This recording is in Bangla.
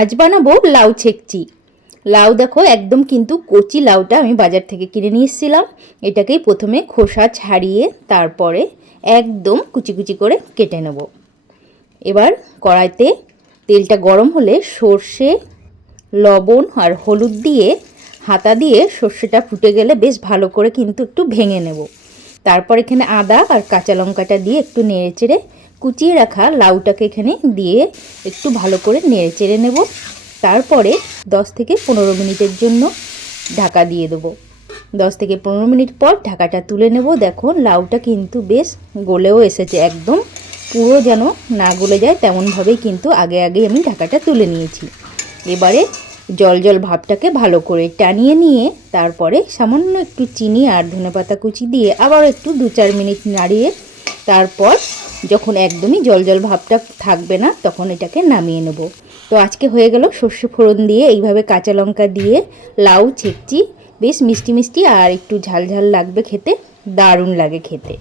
আজ বানাবো লাউ ছেকচি। লাউ দেখো একদম কিন্তু কচি লাউটা আমি বাজার থেকে কিনে নিয়ে এসেছিলাম। এটাকেই প্রথমে খোসা ছাড়িয়ে তারপরে একদম কুচি কুচি করে কেটে নেব। এবার কড়াইতে তেলটা গরম হলে সর্ষে, লবণ আর হলুদ দিয়ে হাতা দিয়ে সর্ষেটা ফুটে গেলে বেশ ভালো করে কিন্তু একটু ভেঙে নেব। তারপর এখানে আদা আর কাঁচা লঙ্কাটা দিয়ে একটু নেড়েচেড়ে কুচিয়ে রাখা লাউটাকে এখানে দিয়ে একটু ভালো করে নেড়েচেড়ে নেব। তারপরে 10 থেকে 15 মিনিটের জন্য ঢাকা দিয়ে দেবো। 10 থেকে 15 মিনিট পর ঢাকাটা তুলে নেব। দেখো লাউটা কিন্তু বেশ গলেও এসেছে, একদম পুরো যেন না গলে যায় তেমনভাবেই কিন্তু আগে আমি ঢাকাটা তুলে নিয়েছি। এবারে জল জল ভাবটাকে ভালো করে টানিয়ে নিয়ে তারপরে সামান্য একটু চিনি আর ধনেপাতা কুচি দিয়ে আবার একটু 2-4 মিনিট নাড়িয়ে তারপর যখন একদমই জল জল ভাবটা থাকবে না তখন এটাকে নামিয়ে নেব। তো আজকে হয়ে গেল সর্ষে ফোড়ন দিয়ে এইভাবে কাঁচা লঙ্কা দিয়ে লাউ ছেকচি। বেশ মিষ্টি মিষ্টি আর একটু ঝাল ঝাল লাগবে খেতে, দারুণ লাগে খেতে।